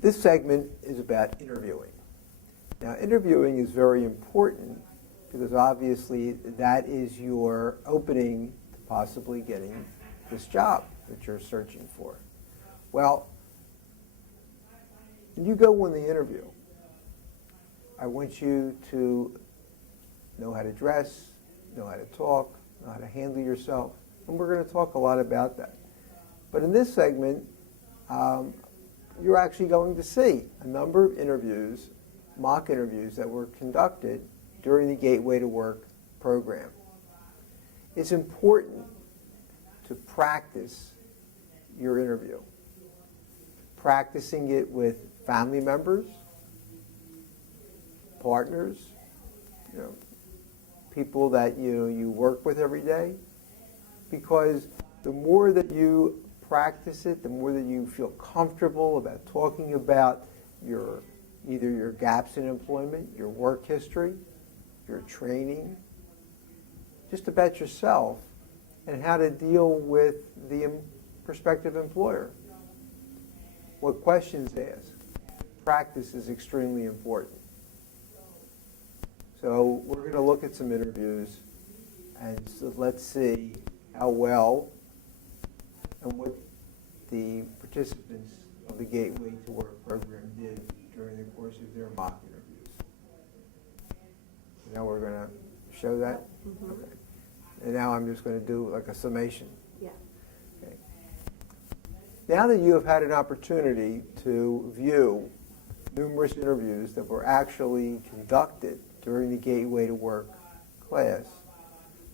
This segment is about interviewing. Now, interviewing is very important because obviously that is your opening to possibly getting this job that you're searching for. Well, when you go in the interview, I want you to know how to dress, know how to talk, know how to handle yourself, and we're going to talk a lot about that. But in this segment, you're actually going to see a number of interviews, mock interviews that were conducted during the Gateway to Work program. It's important to practice your interview. Practicing it with family members, partners, people that you work with every day, because the more that you practice it, the more that you feel comfortable about talking about either your gaps in employment, your work history, your training, just about yourself, and how to deal with the prospective employer. What questions to ask. Practice is extremely important. So we're going to look at some interviews, and so let's see how well and what the participants of the Gateway to Work program did during the course of their mock interviews. Now we're going to show that? Mm-hmm. Okay. And now I'm just going to do like a summation. Yeah. Okay. Now that you have had an opportunity to view numerous interviews that were actually conducted during the Gateway to Work class,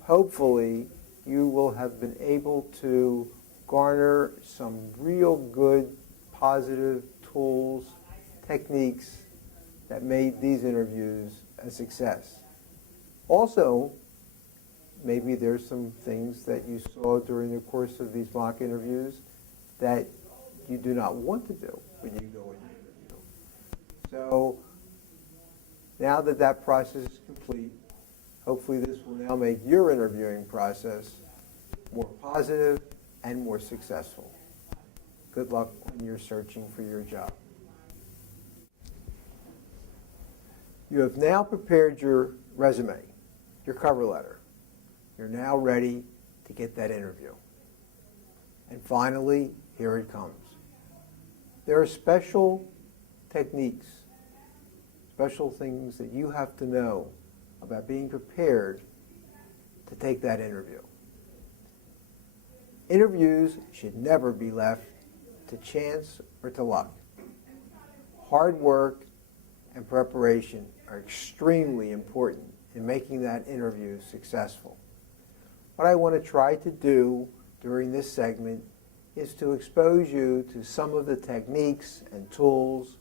hopefully you will have been able to garner some real good, positive tools, techniques that made these interviews a success. Also, maybe there's some things that you saw during the course of these mock interviews that you do not want to do when you go in the interview. So now that that process is complete, hopefully this will now make your interviewing process more positive and more successful. Good luck when you're searching for your job. You have now prepared your resume, your cover letter. You're now ready to get that interview. And finally, here it comes. There are special techniques, special things that you have to know about being prepared to take that interview. Interviews should never be left to chance or to luck. Hard work and preparation are extremely important in making that interview successful. What I want to try to do during this segment is to expose you to some of the techniques and tools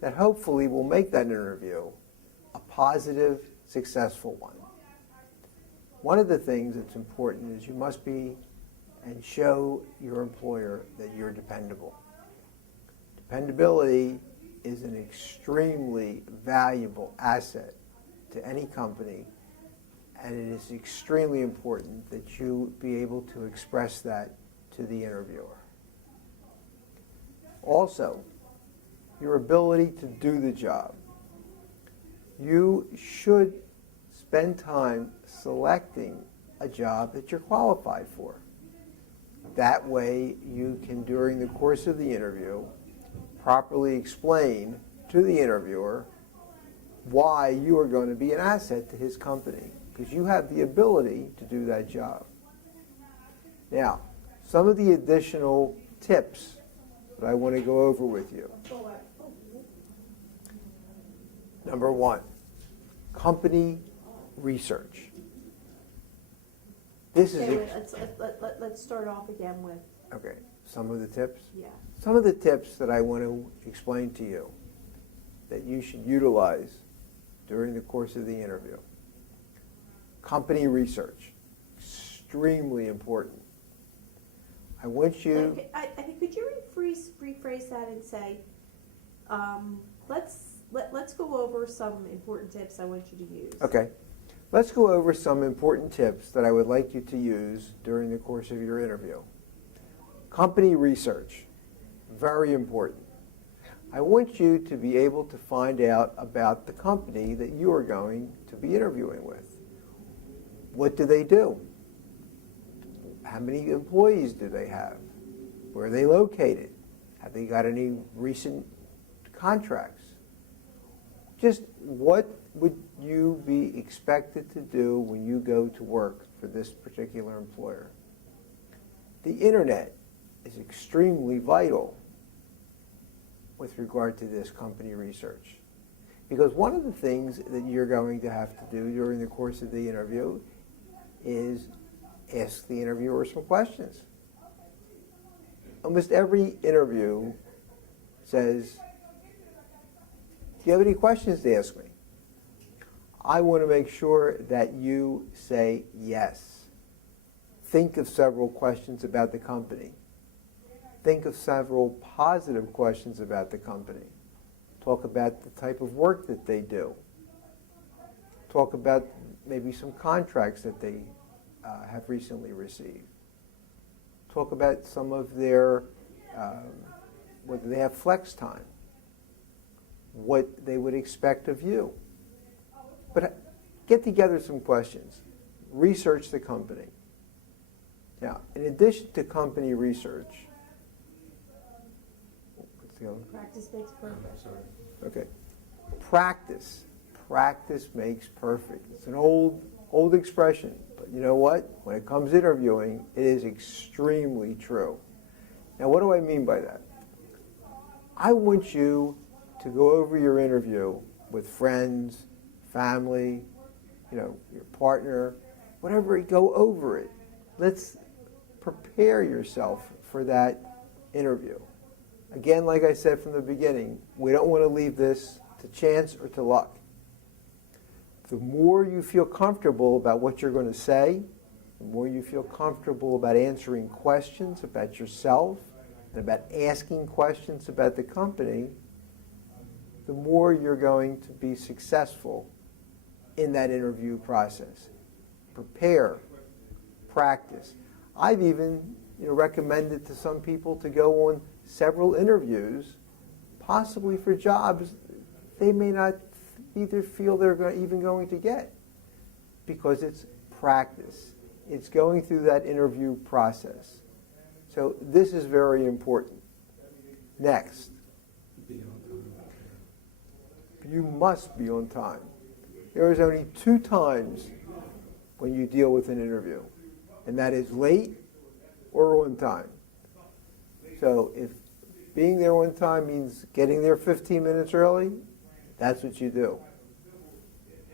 that hopefully will make that interview a positive, successful one. One of the things that's important is you must be and show your employer that you're dependable. Dependability is an extremely valuable asset to any company, and it is extremely important that you be able to express that to the interviewer. Also, your ability to do the job. You should spend time selecting a job that you're qualified for. That way you can, during the course of the interview, properly explain to the interviewer why you are going to be an asset to his company, because you have the ability to do that job. Now, some of the additional tips that I want to go over with you. Number one, company research. This is Okay, let's start off again with, okay. Some of the tips. yeah. Some of the tips that I want to explain to you that you should utilize during the course of the interview. Company research, extremely important. I want you. I think, could you rephrase that and say, let's go over some important tips I want you to use. Okay. Let's go over some important tips that I would like you to use during the course of your interview. Company research, very important. I want you to be able to find out about the company that you are going to be interviewing with. What do they do? How many employees do they have? Where are they located? Have they got any recent contracts? Just what would you be expected to do when you go to work for this particular employer? The internet is extremely vital with regard to this company research. Because one of the things that you're going to have to do during the course of the interview is ask the interviewer some questions. Almost every interview says, do you have any questions to ask me? I want to make sure that you say yes. Think of several questions about the company. Think of several positive questions about the company. Talk about the type of work that they do. Talk about maybe some contracts that they have recently received. Talk about some of their, whether they have flex time, what they would expect of you. But get together some questions. Research the company. Now, in addition to company research, what's the other? Practice makes perfect. Okay. Practice. Practice makes perfect. It's an old expression, but you know what? When it comes to interviewing, it is extremely true. Now, what do I mean by that? I want you to go over your interview with friends, family, your partner, whatever, go over it. Let's prepare yourself for that interview. Again, like I said from the beginning, we don't want to leave this to chance or to luck. The more you feel comfortable about what you're going to say, the more you feel comfortable about answering questions about yourself and about asking questions about the company, the more you're going to be successful in that interview process. Prepare, practice. I've even recommended to some people to go on several interviews, possibly for jobs they may not either feel they're even going to get, because it's practice. It's going through that interview process. So this is very important. Next, you must be on time. There is only 2 times when you deal with an interview, and that is late or on time. So if being there on time means getting there 15 minutes early, that's what you do.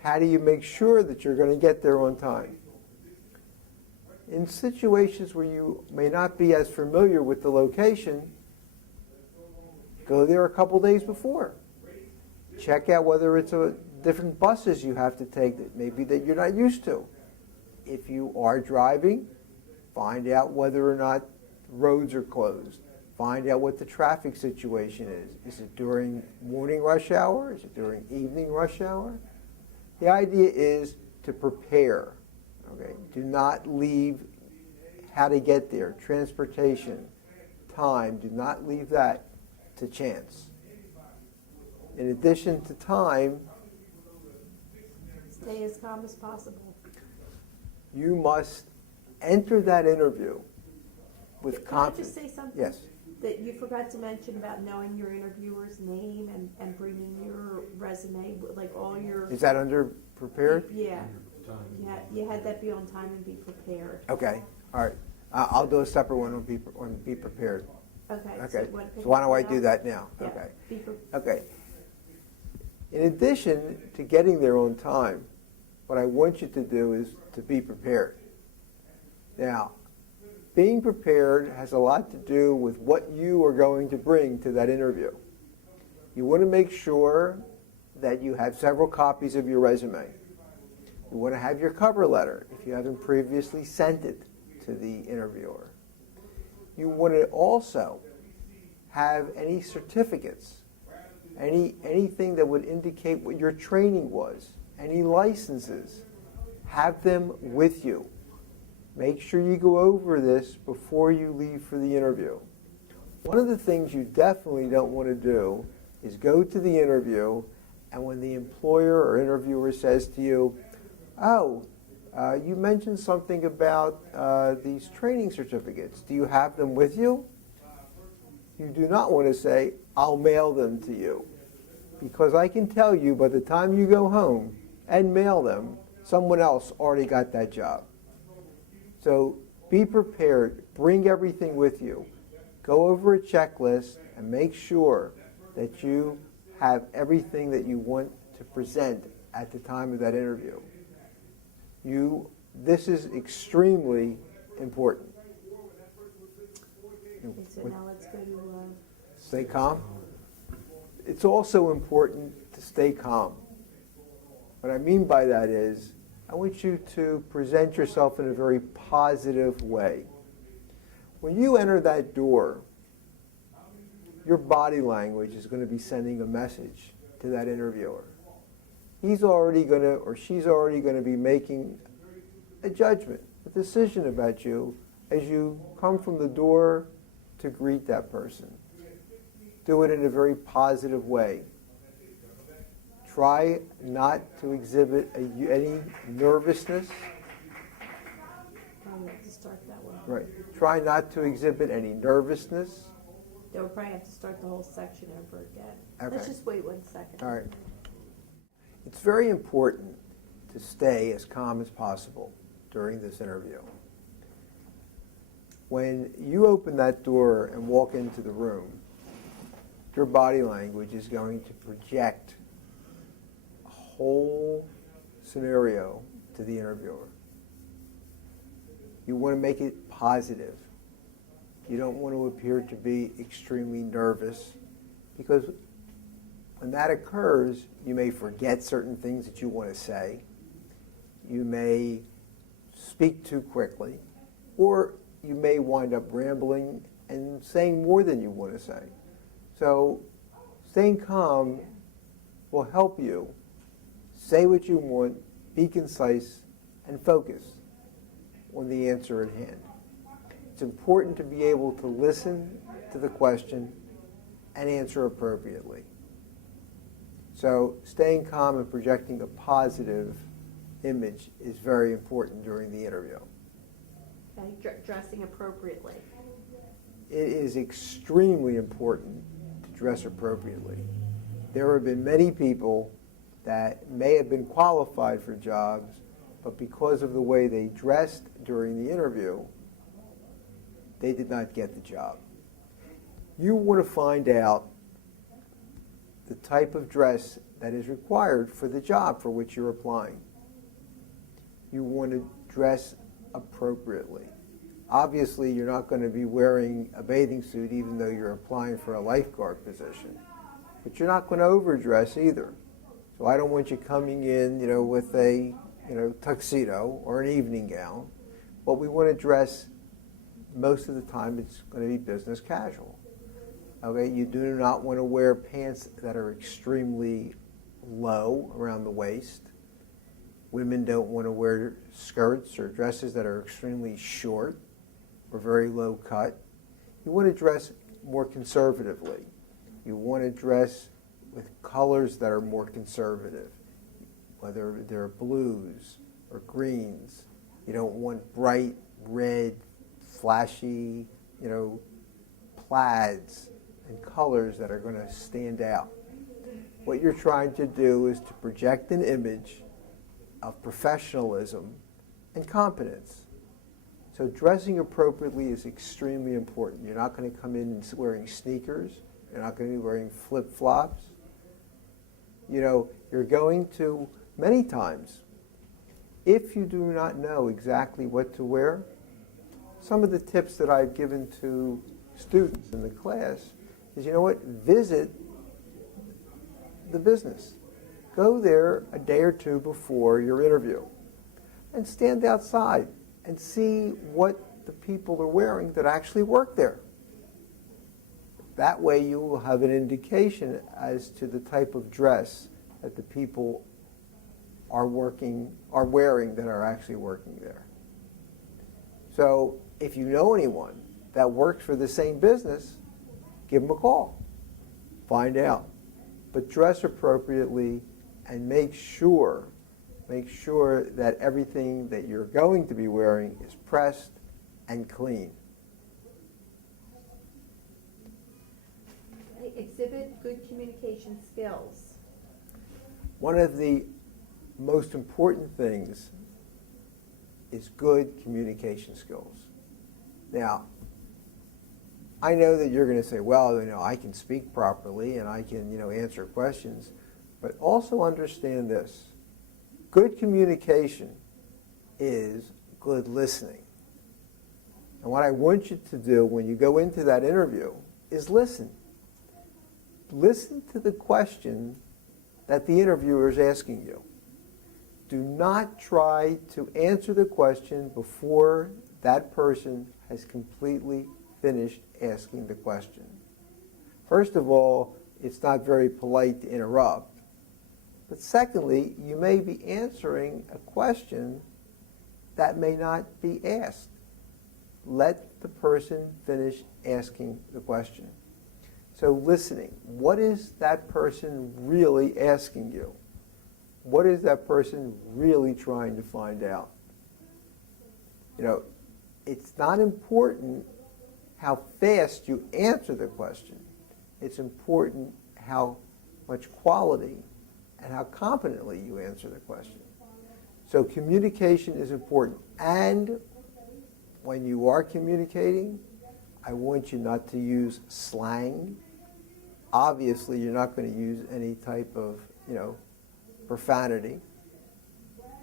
How do you make sure that you're going to get there on time? In situations where you may not be as familiar with the location, go there a couple days before. Check out whether it's different buses you have to take that maybe that you're not used to. If you are driving, find out whether or not roads are closed. Find out what the traffic situation is. Is it during morning rush hour? Is it during evening rush hour? The idea is to prepare. Okay? Do not leave how to get there, transportation, time. Do not leave that to chance. In addition to time, Stay as calm as possible. you must enter that interview with Can I confidence. just say something? Yes. That you forgot to mention about knowing your interviewer's name and bringing your resume, like all your... Is that under prepared? Yeah. You had that be on time and be prepared. Okay. All right. I'll do a separate one on be prepared. Okay. Okay. you wanna pick So why don't I that do up? that now? Yeah. Okay. Be Okay. In addition to getting there on time, what I want you to do is to be prepared. Now, being prepared has a lot to do with what you are going to bring to that interview. You want to make sure that you have several copies of your resume. You want to have your cover letter if you haven't previously sent it to the interviewer. You want to also have any certificates, anything that would indicate what your training was, any licenses. Have them with you. Make sure you go over this before you leave for the interview. One of the things you definitely don't want to do is go to the interview, and when the employer or interviewer says to you, oh, you mentioned something about these training certificates. Do you have them with you? You do not want to say, I'll mail them to you. Because I can tell you by the time you go home and mail them, someone else already got that job. So be prepared. Bring everything with you. Go over a checklist and make sure that you have everything that you want to present at the time of that interview. This is extremely important. Okay, so now let's go to, Stay calm. It's also important to stay calm. What I mean by that is, I want you to present yourself in a very positive way. When you enter that door, your body language is going to be sending a message to that interviewer. He's already going to, or she's already going to be making a judgment, a decision about you as you come from the door to greet that person. Do it in a very positive way. Try not to exhibit any nervousness. probably have to start that one. Right. Try not to exhibit any nervousness. They'll probably have to start the whole section over again. Okay. Let's just wait 1 second. All right. It's very important to stay as calm as possible during this interview. When you open that door and walk into the room, your body language is going to project a whole scenario to the interviewer. You want to make it positive. You don't want to appear to be extremely nervous, because when that occurs, you may forget certain things that you want to say. You may speak too quickly, or you may wind up rambling and saying more than you want to say. So staying calm will help you say what you want, be concise, and focus on the answer at hand. It's important to be able to listen to the question and answer appropriately. So staying calm and projecting a positive image is very important during the interview. Okay, dressing appropriately. It is extremely important to dress appropriately. There have been many people that may have been qualified for jobs, but because of the way they dressed during the interview, they did not get the job. You want to find out the type of dress that is required for the job for which you're applying. You want to dress appropriately. Obviously, you're not going to be wearing a bathing suit even though you're applying for a lifeguard position. But you're not going to overdress either. So I don't want you coming in, with a, tuxedo or an evening gown. But we want to dress, most of the time, it's going to be business casual. Okay, you do not want to wear pants that are extremely low around the waist. Women don't want to wear skirts or dresses that are extremely short or very low cut. You want to dress more conservatively. You want to dress with colors that are more conservative, whether they're blues or greens. You don't want bright red, flashy, plaids and colors that are going to stand out. What you're trying to do is to project an image of professionalism and competence. So dressing appropriately is extremely important. You're not going to come in wearing sneakers. You're not going to be wearing flip-flops. You're going to, many times, if you do not know exactly what to wear, some of the tips that I've given to students in the class is, visit the business. Go there a day or two before your interview and stand outside and see what the people are wearing that actually work there. That way you will have an indication as to the type of dress that the people are wearing that are actually working there. So if you know anyone that works for the same business, give them a call. Find out. but dress appropriately and make sure that everything that you're going to be wearing is pressed and clean. Exhibit good communication skills. One of the most important things is good communication skills. Now, I know that you're going to say, well, I can speak properly and I can, answer questions, but also understand this. Good communication is good listening. And what I want you to do when you go into that interview is listen. Listen to the question that the interviewer is asking you. Do not try to answer the question before that person has completely finished asking the question. First of all, it's not very polite to interrupt. But secondly, you may be answering a question that may not be asked. Let the person finish asking the question. So listening, what is that person really asking you? What is that person really trying to find out? It's not important how fast you answer the question. It's important how much quality and how competently you answer the question. So communication is important. And when you are communicating, I want you not to use slang. Obviously, you're not going to use any type of, profanity.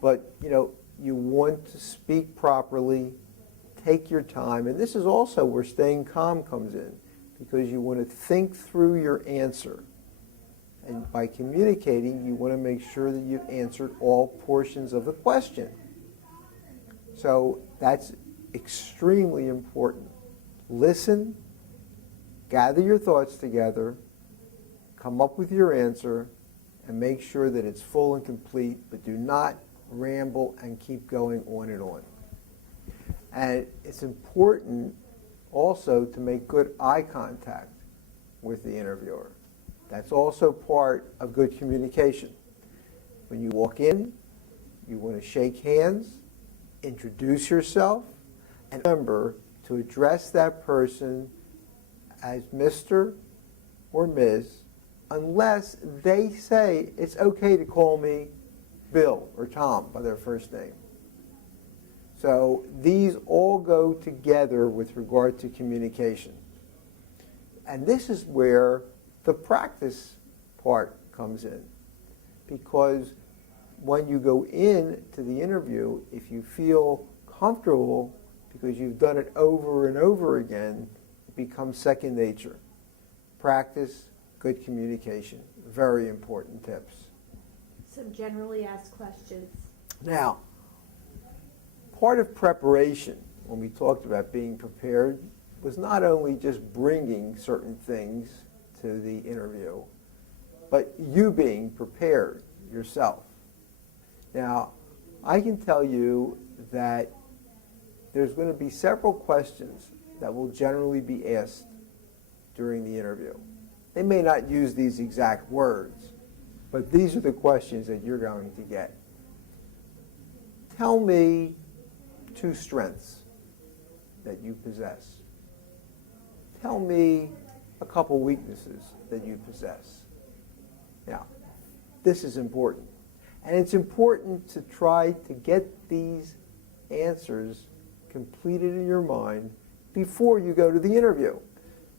But, you want to speak properly, take your time. And this is also where staying calm comes in, because you want to think through your answer. And by communicating, you want to make sure that you've answered all portions of the question. So that's extremely important. Listen, gather your thoughts together, come up with your answer, and make sure that it's full and complete, but do not ramble and keep going on and on. And it's important also to make good eye contact with the interviewer. That's also part of good communication. When you walk in, you want to shake hands, introduce yourself, and remember to address that person as Mr. or Ms. unless they say it's okay to call me Bill or Tom by their first name. So these all go together with regard to communication. And this is where the practice part comes in. Because when you go in to the interview, if you feel comfortable because you've done it over and over again, it becomes second nature. Practice good communication. Very important tips. Some generally asked questions. Now, part of preparation, when we talked about being prepared, was not only just bringing certain things to the interview, but you being prepared yourself. Now, I can tell you that there's going to be several questions that will generally be asked during the interview. They may not use these exact words, but these are the questions that you're going to get. Tell me 2 strengths that you possess. Tell me a couple weaknesses that you possess. Now, this is important. And it's important to try to get these answers completed in your mind before you go to the interview.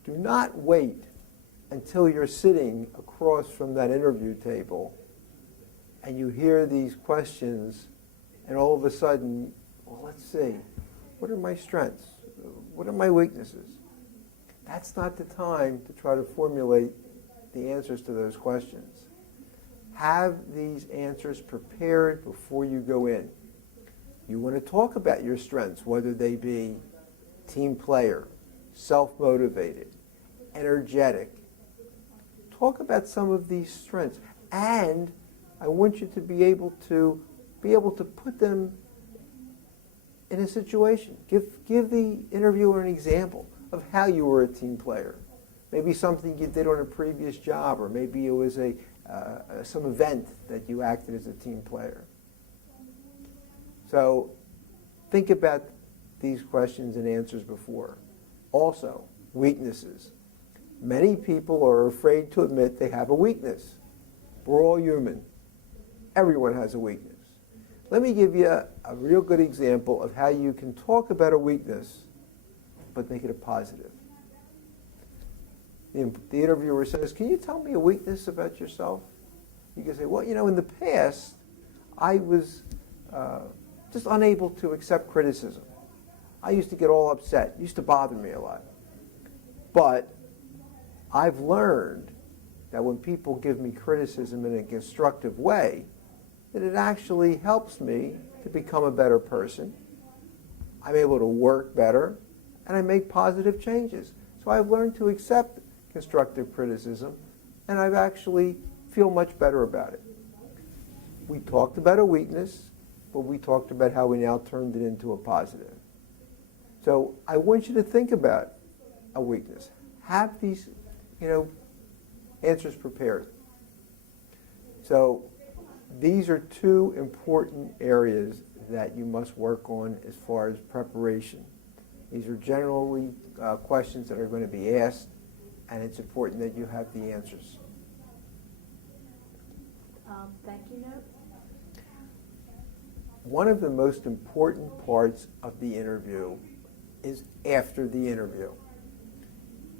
Do not wait until you're sitting across from that interview table and you hear these questions and all of a sudden, well, let's see, what are my strengths? What are my weaknesses? That's not the time to try to formulate the answers to those questions. Have these answers prepared before you go in. You want to talk about your strengths, whether they be team player, self-motivated, energetic. Talk about some of these strengths. And I want you to be able to put them in a situation. Give the interviewer an example of how you were a team player. Maybe something you did on a previous job, or maybe it was some event that you acted as a team player. So think about these questions and answers before. Also, weaknesses. Many people are afraid to admit they have a weakness. We're all human. Everyone has a weakness. Let me give you a real good example of how you can talk about a weakness, but make it a positive. The interviewer says, "Can you tell me a weakness about yourself?" You can say, "Well, in the past, I was just unable to accept criticism. I used to get all upset. It used to bother me a lot. But I've learned that when people give me criticism in a constructive way, that it actually helps me to become a better person. I'm able to work better, and I make positive changes. So I've learned to accept constructive criticism, and I've actually feel much better about it." We talked about a weakness, but we talked about how we now turned it into a positive. So I want you to think about a weakness. Have these, answers prepared. So these are two important areas that you must work on as far as preparation. These are generally questions that are going to be asked, and it's important that you have the answers. Thank you note? One of the most important parts of the interview is after the interview.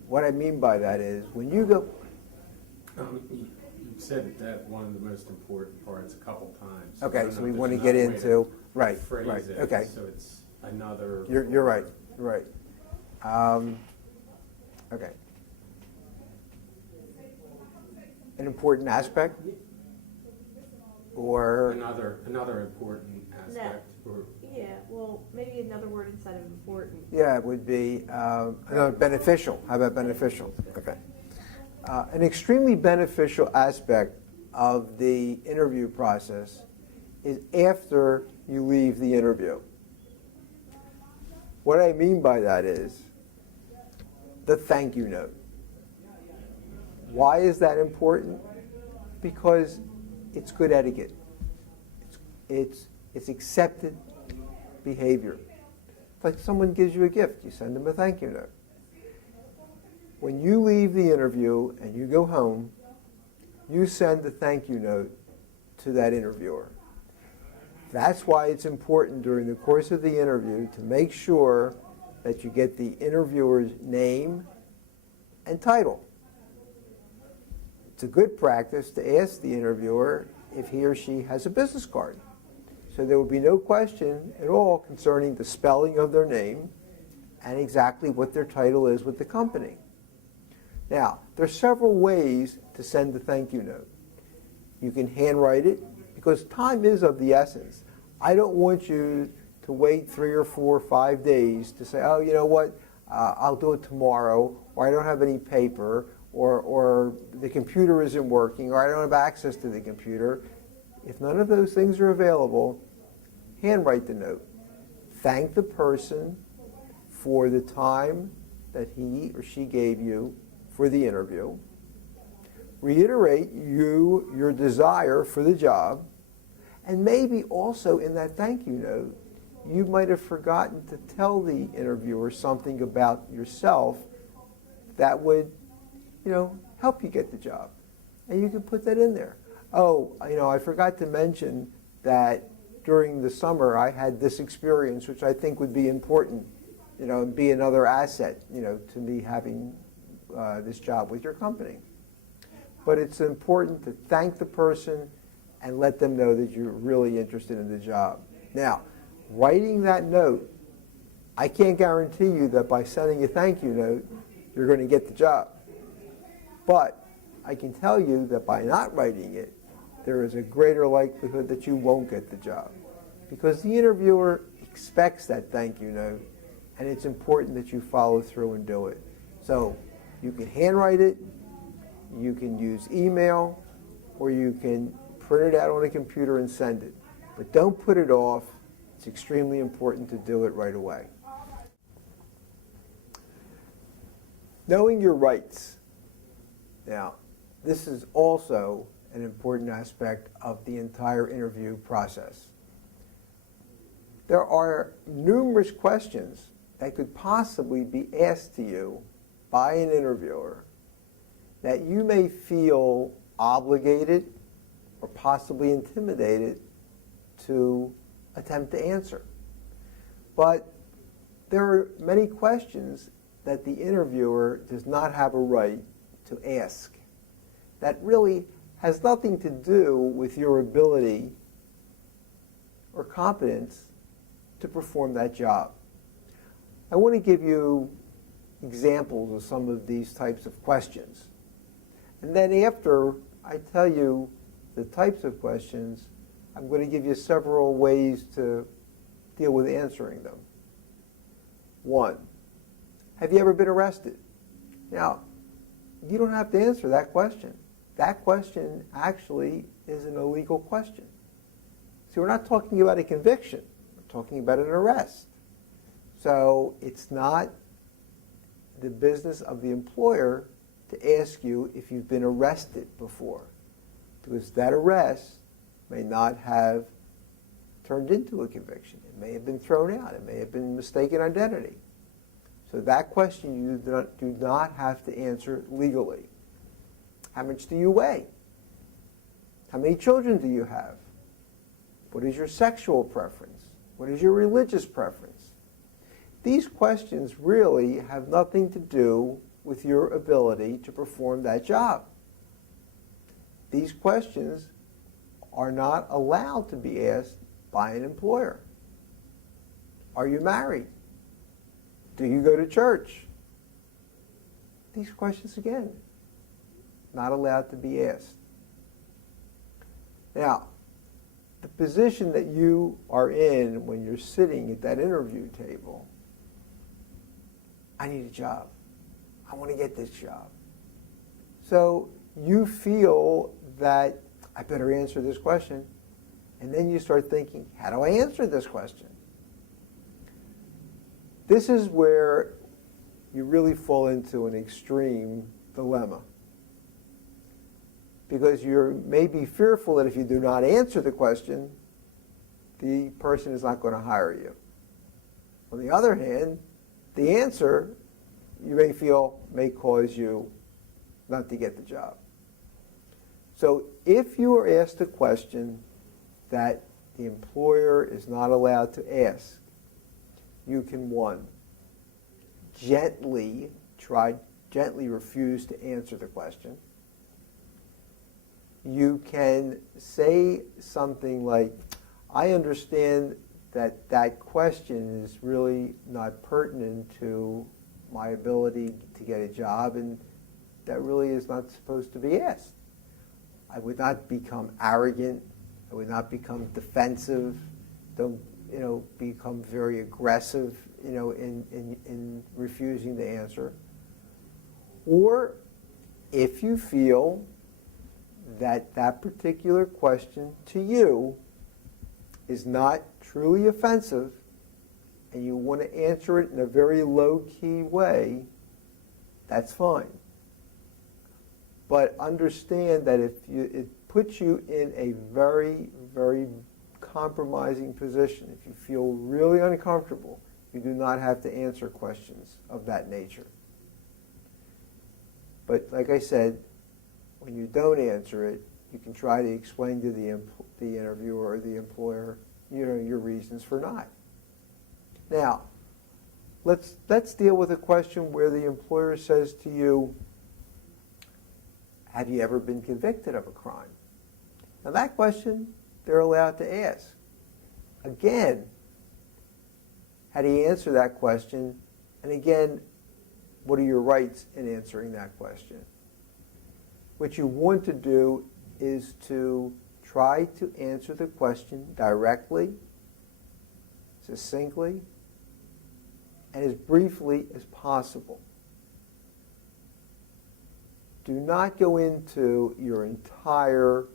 What I mean by that is when you go... You said that one of the most important parts a couple times. Okay, so we want to get into... Right, phrase it, okay. so it's another... You're right, you're right. Okay. An important aspect? Or... Another important aspect. Or, Yeah, well, maybe another word instead of important. Yeah, it would be beneficial. How about beneficial? Okay. An extremely beneficial aspect of the interview process is after you leave the interview. What I mean by that is the thank you note. Why is that important? Because it's good etiquette. It's accepted behavior. It's like someone gives you a gift, you send them a thank you note. When you leave the interview and you go home, you send the thank you note to that interviewer. That's why it's important during the course of the interview to make sure that you get the interviewer's name and title. It's a good practice to ask the interviewer if he or she has a business card. So there will be no question at all concerning the spelling of their name and exactly what their title is with the company. Now, there are several ways to send the thank you note. You can handwrite it, because time is of the essence. I don't want you to wait 3 or 4 or 5 days to say, oh, you know what, I'll do it tomorrow, or I don't have any paper, or the computer isn't working, or I don't have access to the computer. If none of those things are available, handwrite the note. Thank the person for the time that he or she gave you for the interview. Reiterate your desire for the job, and maybe also in that thank you note, you might have forgotten to tell the interviewer something about yourself that would, help you get the job. And you can put that in there. Oh, I forgot to mention that during the summer I had this experience, which I think would be important, and be another asset, to me having this job with your company. But it's important to thank the person and let them know that you're really interested in the job. Now, writing that note, I can't guarantee you that by sending a thank you note, you're going to get the job. But I can tell you that by not writing it, there is a greater likelihood that you won't get the job. Because the interviewer expects that thank you note, and it's important that you follow through and do it. So you can handwrite it, you can use email, or you can print it out on a computer and send it. But don't put it off. It's extremely important to do it right away. Knowing your rights. Now, this is also an important aspect of the entire interview process. There are numerous questions that could possibly be asked to you by an interviewer that you may feel obligated or possibly intimidated to attempt to answer. But there are many questions that the interviewer does not have a right to ask that really has nothing to do with your ability or competence to perform that job. I want to give you examples of some of these types of questions. And then after I tell you the types of questions, I'm going to give you several ways to deal with answering them. 1, have you ever been arrested? Now, you don't have to answer that question. That question actually is an illegal question. See, we're not talking about a conviction. We're talking about an arrest. So it's not the business of the employer to ask you if you've been arrested before, because that arrest may not have turned into a conviction. It may have been thrown out. It may have been mistaken identity. So that question you do not have to answer legally. How much do you weigh? How many children do you have? What is your sexual preference? What is your religious preference? These questions really have nothing to do with your ability to perform that job. These questions are not allowed to be asked by an employer. Are you married? Do you go to church? These questions, again, not allowed to be asked. Now, the position that you are in when you're sitting at that interview table, I need a job. I want to get this job. So you feel that I better answer this question, and then you start thinking, how do I answer this question? This is where you really fall into an extreme dilemma, because you may be fearful that if you do not answer the question, the person is not going to hire you. On the other hand, the answer, you may feel, may cause you not to get the job. So if you are asked a question that the employer is not allowed to ask, you can, 1, gently refuse to answer the question. You can say something like, I understand that that question is really not pertinent to my ability to get a job, and that really is not supposed to be asked. I would not become arrogant. I would not become defensive. Don't become very aggressive in refusing to answer. Or if you feel that that particular question to you is not truly offensive and you want to answer it in a very low-key way, that's fine. But understand that if it puts you in a very, very compromising position, if you feel really uncomfortable, you do not have to answer questions of that nature. But like I said, when you don't answer it, you can try to explain to the interviewer or the employer, your reasons for not. Now, let's deal with a question where the employer says to you, have you ever been convicted of a crime? Now that question, they're allowed to ask. Again, how do you answer that question? And again, what are your rights in answering that question? What you want to do is to try to answer the question directly, succinctly, and as briefly as possible. Do not go into your entire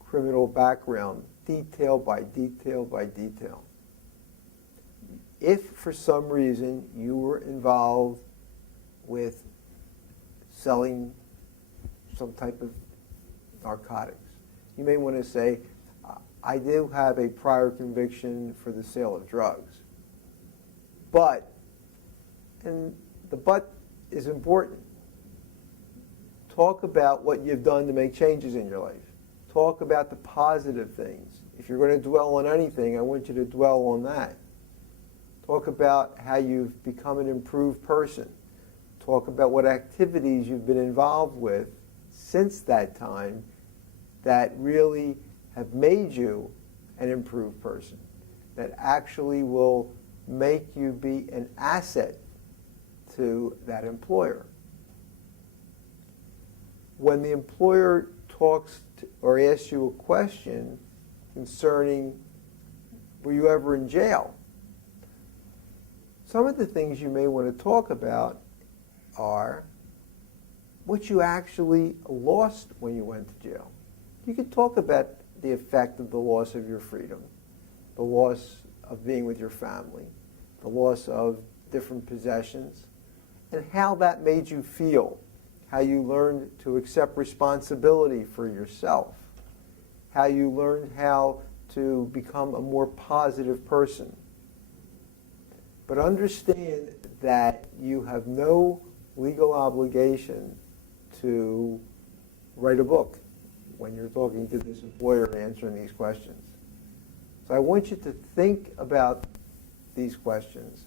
criminal background, detail by detail by detail. If for some reason you were involved with selling some type of narcotics. You may want to say, I do have a prior conviction for the sale of drugs. But, and the but is important. Talk about what you've done to make changes in your life. Talk about the positive things. If you're going to dwell on anything, I want you to dwell on that. Talk about how you've become an improved person. Talk about what activities you've been involved with since that time that really have made you an improved person, that actually will make you be an asset to that employer. When the employer talks to, or asks you a question concerning, were you ever in jail? Some of the things you may want to talk about are what you actually lost when you went to jail. You could talk about the effect of the loss of your freedom, the loss of being with your family, the loss of different possessions, and how that made you feel, how you learned to accept responsibility for yourself, how you learned how to become a more positive person. But understand that you have no legal obligation to write a book when you're talking to this employer and answering these questions. So I want you to think about these questions.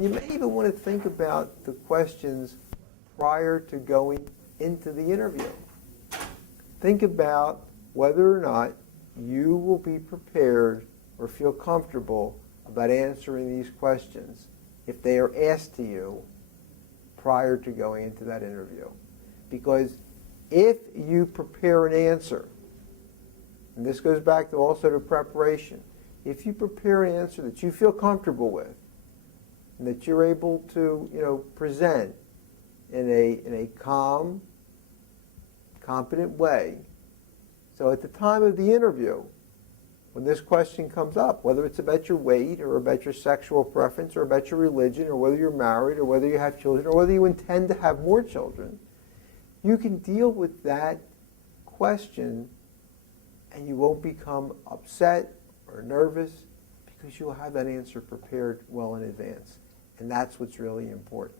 You may even want to think about the questions prior to going into the interview. Think about whether or not you will be prepared or feel comfortable about answering these questions if they are asked to you prior to going into that interview. Because if you prepare an answer, and this goes back to also to preparation, if you prepare an answer that you feel comfortable with, and that you're able to, present in a calm, competent way, so at the time of the interview, when this question comes up, whether it's about your weight or about your sexual preference or about your religion or whether you're married or whether you have children or whether you intend to have more children, you can deal with that question and you won't become upset or nervous because you'll have that answer prepared well in advance. And that's what's really important.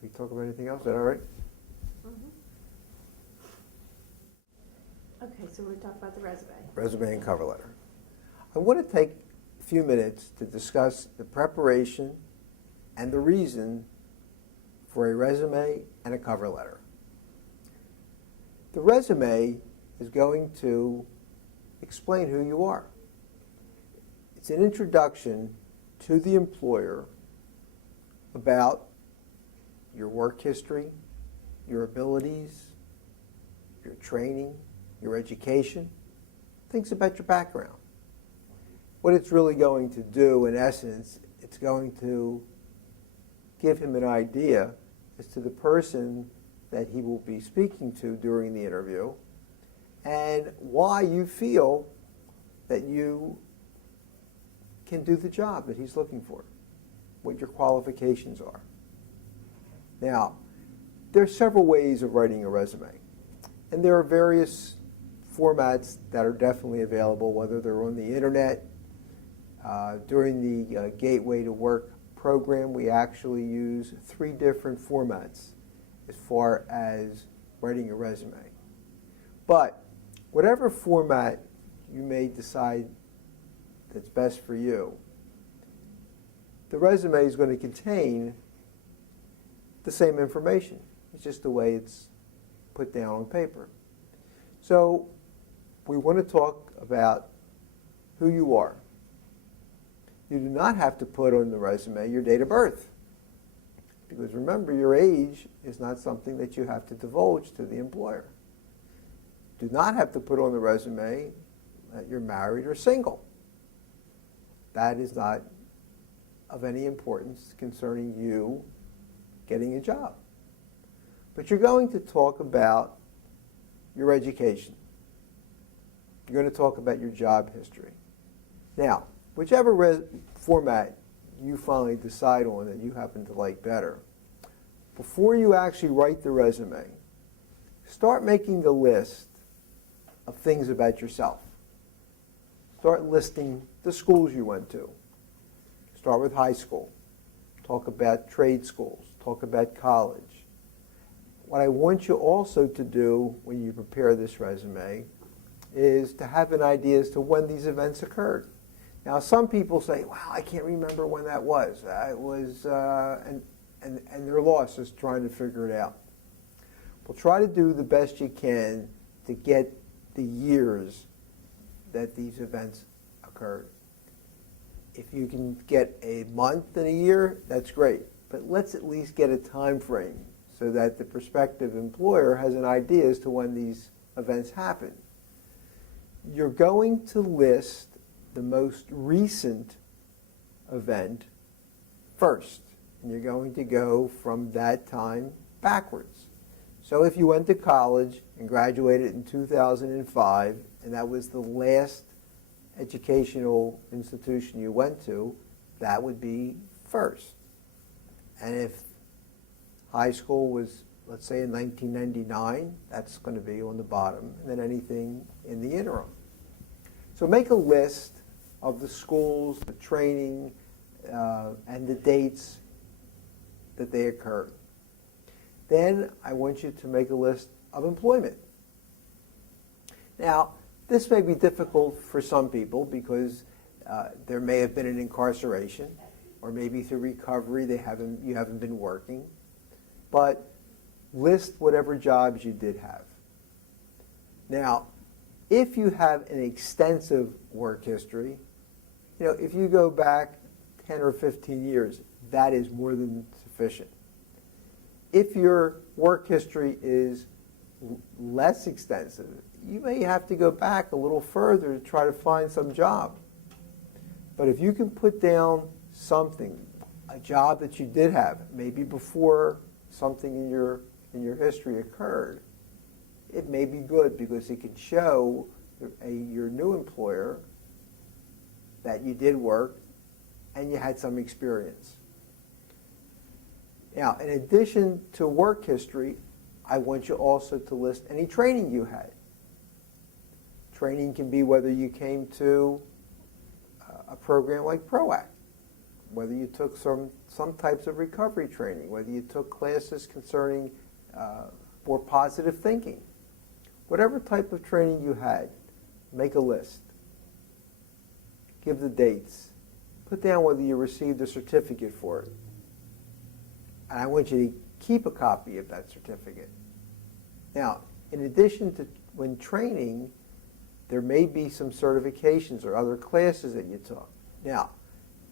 Did we talk about anything else? Is that all right? Okay, so we're talking about the resume. Resume and cover letter. I want to take a few minutes to discuss the preparation and the reason for a resume and a cover letter. The resume is going to explain who you are. It's an introduction to the employer about your work history, your abilities, your training, your education, things about your background. What it's really going to do, in essence, it's going to give him an idea as to the person that he will be speaking to during the interview and why you feel that you can do the job that he's looking for, what your qualifications are. Now, there are several ways of writing a resume, and there are various formats that are definitely available, whether they're on the internet. During the Gateway to Work program, we actually use 3 different formats as far as writing a resume. But whatever format you may decide that's best for you, the resume is going to contain the same information. It's just the way it's put down on paper. So we want to talk about who you are. You do not have to put on the resume your date of birth, because remember, your age is not something that you have to divulge to the employer. Do not have to put on the resume that you're married or single. That is not of any importance concerning you getting a job. But you're going to talk about your education. You're going to talk about your job history. Now, whichever format you finally decide on that you happen to like better, before you actually write the resume, start making a list of things about yourself. Start listing the schools you went to. Start with high school. Talk about trade schools. Talk about college. What I want you also to do when you prepare this resume is to have an idea as to when these events occurred. Now, some people say, "Wow, I can't remember when that was." It was, and they're lost just trying to figure it out. Well, try to do the best you can to get the years that these events occurred. If you can get a month and a year, that's great. But let's at least get a time frame so that the prospective employer has an idea as to when these events happened. You're going to list the most recent event first, and you're going to go from that time backwards. So if you went to college and graduated in 2005, and that was the last educational institution you went to, that would be first. And if high school was, let's say, in 1999, that's going to be on the bottom, and then anything in the interim. So make a list of the schools, the training, and the dates that they occurred. Then I want you to make a list of employment. Now, this may be difficult for some people because there may have been an incarceration, or maybe through recovery you haven't been working. But list whatever jobs you did have. Now, if you have an extensive work history, if you go back 10 or 15 years, that is more than sufficient. If your work history is less extensive, you may have to go back a little further to try to find some job. But if you can put down something, a job that you did have, maybe before something in your history occurred, it may be good because it can show your new employer that you did work and you had some experience. Now, in addition to work history, I want you also to list any training you had. Training can be whether you came to a program like PROACT, whether you took some types of recovery training, whether you took classes concerning more positive thinking. Whatever type of training you had, make a list. Give the dates. Put down whether you received a certificate for it. And I want you to keep a copy of that certificate. Now, in addition to when training, there may be some certifications or other classes that you took. Now,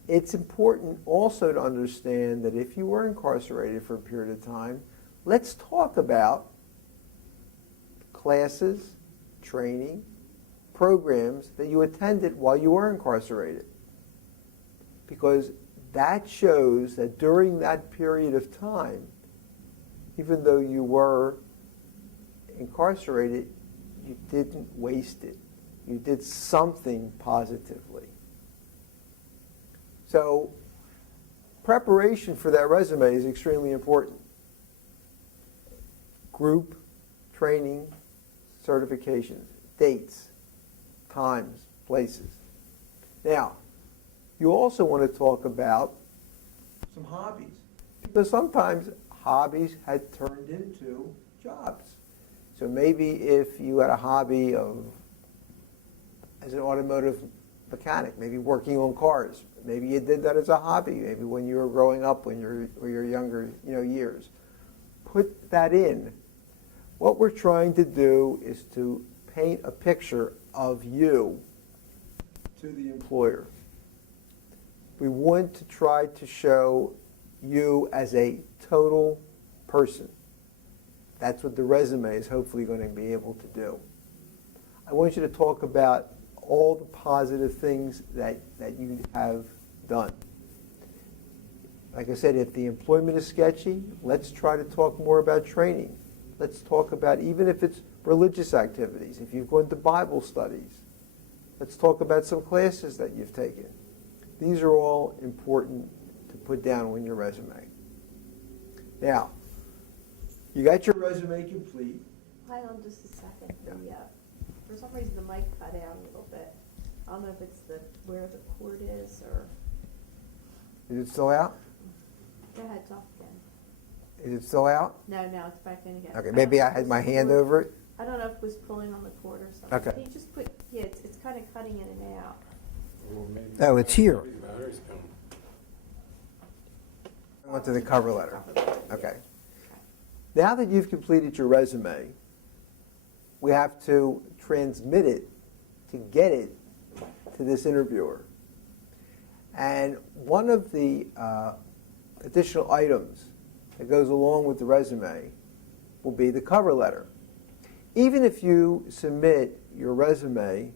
it's important also to understand that if you were incarcerated for a period of time, let's talk about classes, training, programs that you attended while you were incarcerated. Because that shows that during that period of time, even though you were incarcerated, you didn't waste it. You did something positively. So preparation for that resume is extremely important. Group, training, certifications, dates, times, places. Now, you also want to talk about some hobbies, because sometimes hobbies had turned into jobs. So maybe if you had a hobby as an automotive mechanic, maybe working on cars, maybe you did that as a hobby, maybe when you were growing up, when your younger years. Put that in. What we're trying to do is to paint a picture of you to the employer. We want to try to show you as a total person. That's what the resume is hopefully going to be able to do. I want you to talk about all the positive things that you have done. Like I said, if the employment is sketchy, let's try to talk more about training. Let's talk about, even if it's religious activities, if you've gone to Bible studies, let's talk about some classes that you've taken. These are all important to put down on your resume. Now, You got your resume complete. Hold on just a second. Yeah. For some reason, the mic cut out a little bit. I don't know if it's where the cord is or, Is it still out? go ahead, talk again. Is it still out? No, it's back in again. Okay, maybe I had my hand over it. I don't know if it was pulling on the cord or something. Okay. Can you just put, yeah, it's kind of cutting in and out. Well, maybe- Oh, it's here. maybe the battery's gone. I went to the cover letter. Okay. Now that you've completed your resume, we have to transmit it to get it to this interviewer. And one of the additional items that goes along with the resume will be the cover letter. Even if you submit your resume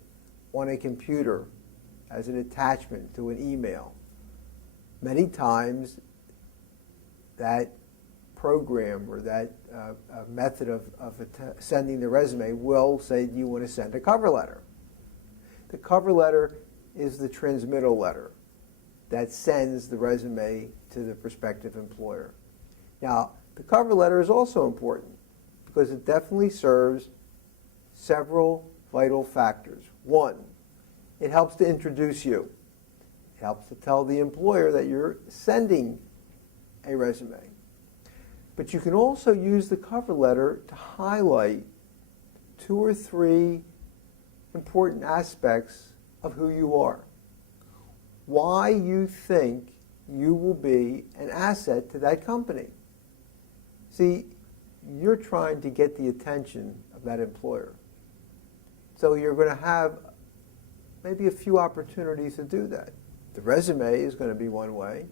on a computer as an attachment to an email, many times that program or that method of sending the resume will say, do you want to send a cover letter? The cover letter is the transmittal letter that sends the resume to the prospective employer. Now, the cover letter is also important because it definitely serves several vital factors. One, it helps to introduce you. It helps to tell the employer that you're sending a resume. But you can also use the cover letter to highlight 2 or 3 important aspects of who you are. Why you think you will be an asset to that company. See, you're trying to get the attention of that employer. So you're going to have maybe a few opportunities to do that. The resume is going to be one way.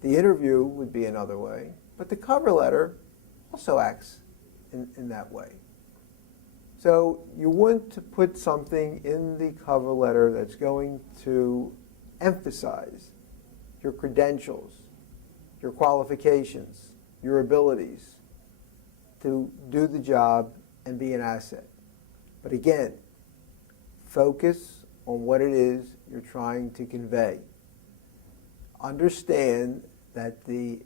The interview would be another way. But the cover letter also acts in that way. So you want to put something in the cover letter that's going to emphasize your credentials, your qualifications, your abilities to do the job and be an asset. But again, focus on what it is you're trying to convey. Understand that the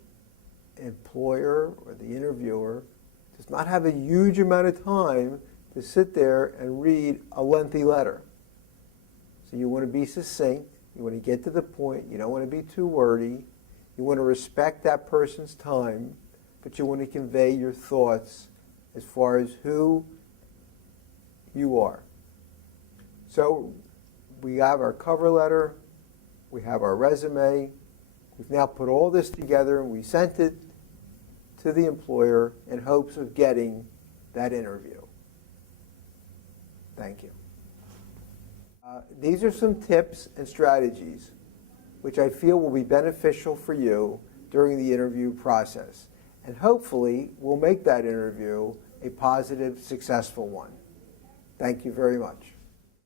employer or the interviewer does not have a huge amount of time to sit there and read a lengthy letter. So you want to be succinct, you want to get to the point, you don't want to be too wordy, you want to respect that person's time, but you want to convey your thoughts as far as who you are. So we have our cover letter, we have our resume, we've now put all this together and we sent it to the employer in hopes of getting that interview. Thank you. These are some tips and strategies which I feel will be beneficial for you during the interview process, and hopefully will make that interview a positive, successful one. Thank you very much.